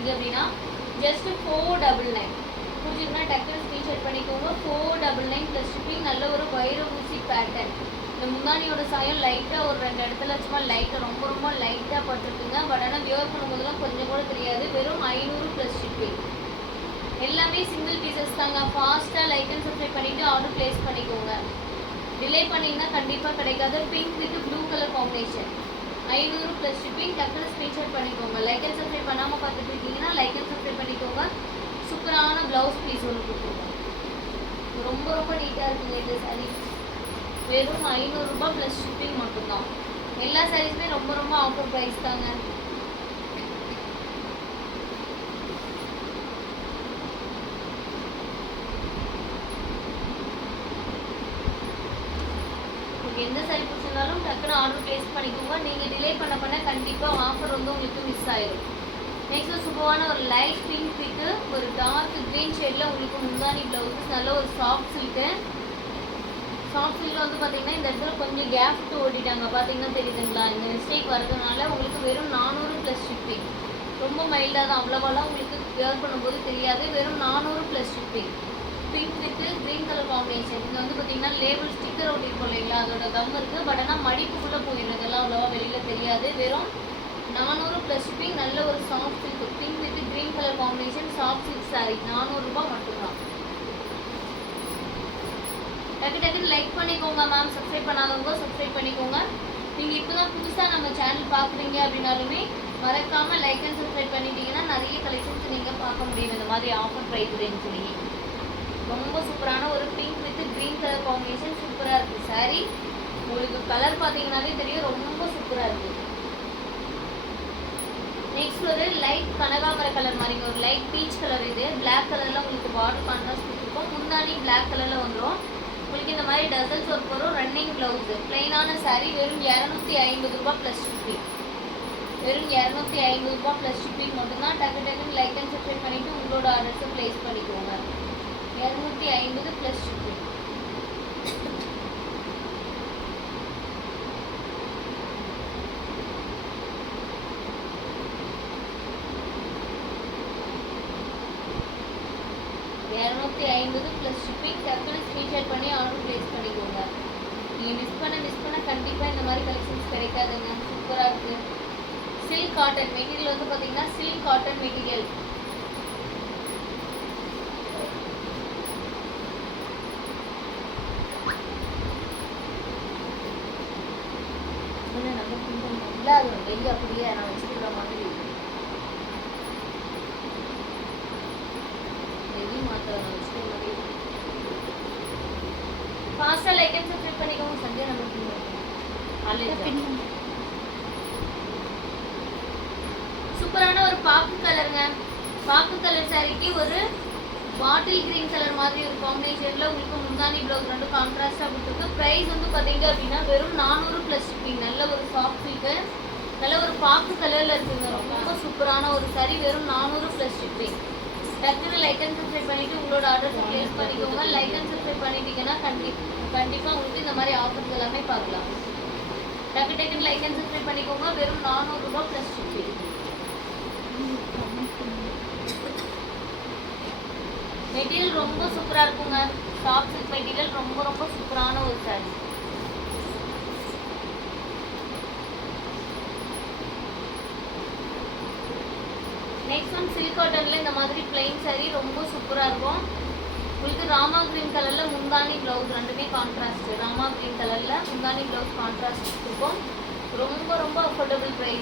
பார்த்தீங்க அப்படின்னா just four double nine பிடிச்சிருந்தா டக்குனு ஸ்க்ரீன்ஷாட் பண்ணிக்கோங்க. Four double nine plus shipping நல்ல ஒரு வைர ஊசி பேட்டர்ன் இந்த முந்தானியோட சாயம் லைட்டாக ஒரு ரெண்டு இடத்துல சும்மா லைட்டாக ரொம்ப ரொம்ப லைட்டாக பட்டிருக்குங்க. பட் ஆனால் வியர் பண்ணும்போதெல்லாம் கொஞ்சம் கூட தெரியாது. வெறும் ஐநூறு ப்ளஸ் ஷிப்பிங் எல்லாமே சிங்கிள் பீசஸ் தாங்க. ஃபாஸ்ட்டாக லைக் அண்ட் சப்ஸ்கிரைப் பண்ணிவிட்டு ஆர்டர் ப்ளேஸ் பண்ணிக்கோங்க. டிலே பண்ணிங்கன்னா கண்டிப்பாக கிடைக்காது. Pink with blue colour combination ஐநூறு ப்ளஸ் ஷிப்பிங் டக்குனு ஸ்க்ரீன்ஷாட் பண்ணிக்கோங்க. லைக் அண்ட் சப்ஸ்கிரைப் பண்ணாமல் பார்த்துட்டு இருக்கீங்கன்னா லைக் அண்ட் சப்ஸ்கிரைப் பண்ணிக்கோங்க. சூப்பரான ப்ளவுஸ் பீஸ் ஒன்று கொடுத்துருக்கோம். ரொம்ப ரொம்ப நீட்டாக இருக்குங்க இந்த சாரீ வெறும் ஐநூறுரூபா ப்ளஸ் ஷிப்பிங் மட்டும்தான். எல்லா சாரீஸுமே ரொம்ப ரொம்ப ஆஃபர் ப்ரைஸ் தாங்க. எந்த சாரி டக்குன்னு ஆர்டர் ப்ளேஸ் பண்ணிக்கோங்க. நீங்கள் டிலே பண்ண பண்ண கண்டிப்பாக ஆஃபர் வந்து உங்களுக்கு மிஸ் ஆயிடும் நெக்ஸ்ட் சூப்பரான ஒரு லைட் பிங்க் வித்து ஒரு டார்க் க்ரீன் ஷேடில் உங்களுக்கு முந்தானி ப்ளவுஸஸ் நல்ல ஒரு சாஃப்ட் சில்க்கு சாஃப்ட் சில்கில் வந்து பார்த்தீங்கன்னா இந்த இடத்துல கொஞ்சம் கேப் விட்டு ஓடிட்டாங்க பார்த்தீங்கன்னா தெரியுதுங்களா? இந்த மிஸ்டேக் வரதுனால உங்களுக்கு வெறும் நானூறு ப்ளஸ் ஷிப்பிங் ரொம்ப மைல்டாக தான். அவ்வளோவாலாம் உங்களுக்கு கேர் பண்ணும்போது தெரியாது. வெறும் நானூறு plus shipping pink with green colour combination இது வந்து பார்த்தீங்கன்னா லேபிள் ஸ்டிக்கர் ஒட்டிருக்கோம் இல்லைங்களா? அதோட கம் இருக்குது பட் ஆனால் மடிப்புக்குள்ளே போயிடுறதெல்லாம் அவ்வளோவா வெளியில் தெரியாது. வெறும் நானூறு ப்ளஸ் பிங்க் நல்ல ஒரு soft silk pink with green colour combination soft silk sari நானூறுரூபா மட்டும்தான். டக்கு டக்குன்னு லைக் பண்ணிக்கோங்க மேம் சப்ஸ்கிரைப் பண்ணாதவங்க சப்ஸ்கிரைப் பண்ணிக்கோங்க. நீங்கள் இப்போ தான் புதுசாக நம்ம சேனல் பார்க்குறீங்க அப்படின்னாலுமே மறக்காமல் லைக் அண்ட் சப்ஸ்கிரைப் பண்ணிட்டீங்கன்னா நிறைய கலெக்ஷன்ஸ் நீங்கள் பார்க்க முடியும். இந்த மாதிரி ஆஃபர் ப்ரைஸ் ரேஞ்சிலேயே ரொம்ப சூப்பரான ஒரு pink with green colour combination சூப்பராக இருக்குது சாரி உங்களுக்கு கலர் பார்த்தீங்கன்னாவே தெரியும் ரொம்ப சூப்பராக இருக்குது நெக்ஸ்ட் ஒரு லைட் கனகாமர கலர் மாதிரிங்க ஒரு லைட் பீச் கலர் இது. பிளாக் கலரில் உங்களுக்கு பார்டர் கான்ட்ராஸ்ட் கொடுத்துருக்கோம். முன்னாடி பிளாக் கலரில் வந்துடும் உங்களுக்கு இந்த மாதிரி டசல்ஸ் ஒர்க் வரும். ரன்னிங் ப்ளவுஸு பிளெயினான சாரீ வெறும் இரநூத்தி ஐம்பது ரூபா ப்ளஸ் ஷிப்பிங் வெறும் இரநூத்தி ஐம்பது ரூபா ப்ளஸ் ஷிப்பிங் மட்டும்தான் டக்கு டக்குன்னு லைக் அண்ட் சப்ஸ்கிரைப் பண்ணிவிட்டு உங்களோட ஆர்டர்ஸை ப்ளேஸ் பண்ணிக்கோங்க. இரநூத்தி ஐம்பது ப்ளஸ் ஷிப்பிங் இரநூத்தி ஐம்பது ப்ளஸ் ஷிப்பிங் டக்குனு ஸ்க்ரீன்ஷாட் பண்ணி ஆர்டர் ப்ளேஸ் பண்ணிக்கோங்க. நீங்கள் மிஸ் பண்ண மிஸ் பண்ண கண்டிப்பாக இந்த மாதிரி கலெக்ஷன்ஸ் கிடைக்காதுங்க. சூப்பராக இருக்குது சில்க் காட்டன் மெட்டீரியல் வந்து பார்த்தீங்கன்னா சில்க் காட்டன் மெட்டீரியல் இல்லை அது எங்கே அப்படியே நான் வச்சுக்கிற மாதிரி இருக்கு. எதையும் மாத்திரை நான் வச்சுக்கிற மாதிரி இருக்கு. ஃபாஸ்ட்டாக லைக் அண்ட் சப்ஸ்கிரைப் பண்ணிக்கோங்க சந்தியா நம்ம காலேஜ் சூப்பரான ஒரு பாக்கு கலருங்க. பாக்கு கலர் சாரிக்கு ஒரு பாட்டில் கிரீன் கலர் மாதிரி ஒரு காம்பினேஷனில் உங்களுக்கு முந்தானி ப்ளவுஸ் ரெண்டு கான்ட்ராஸ்டாக கொடுத்துருக்கு. ப்ரைஸ் வந்து பார்த்தீங்க அப்படின்னா வெறும் நானூறு ப்ளஸ் ஷிப்பிங் நல்ல ஒரு சாஃப்ட் சில்க்கு நல்ல ஒரு பாக்கு கலரில் இருக்குங்க. ரொம்ப சூப்பரான ஒரு சாரி வெறும் நானூறு ப்ளஸ் ஷிப்பிங் டக்குனு லைக் அண்ட் சப்ஸ்கிரைப் பண்ணிவிட்டு உங்களோட ஆர்டர்ஸை ப்ளேஸ் பண்ணிக்கோங்க. லைக் அண்ட் சப்ஸ்கிரைப் பண்ணிட்டீங்கன்னா கண்டி கண்டிப்பாக உங்களுக்கு இந்த மாதிரி ஆஃபர்ஸ் எல்லாமே பார்க்கலாம். டக்கு டக்குன்னு லைக் அண்ட் சப்ஸ்கிரைப் பண்ணிக்கோங்க வெறும் நானூறுரூபா ப்ளஸ் ஷிப்பிங் மெட்டீரியல் ரொம்ப சூப்பராக இருக்குங்க. சாஃப்ட் சில்க் மெட்டீரியல் ரொம்ப ரொம்ப சூப்பரான ஒரு சாரி நெக்ஸ்ட் ஒன் சில்க் காட்டனில் இந்த மாதிரி பிளெயின் saree ரொம்ப சூப்பராக இருக்கும். உங்களுக்கு ராமா கிரீன் கலரில் முந்தானி ப்ளவுஸ் ரெண்டுமே கான்ட்ராஸ்ட் ராமா கிரீன் கலரில் முந்தானி ப்ளவுஸ் கான்ட்ராஸ்ட் இருக்கும். ரொம்ப ரொம்ப அஃபோர்டபுள் ப்ரைஸ்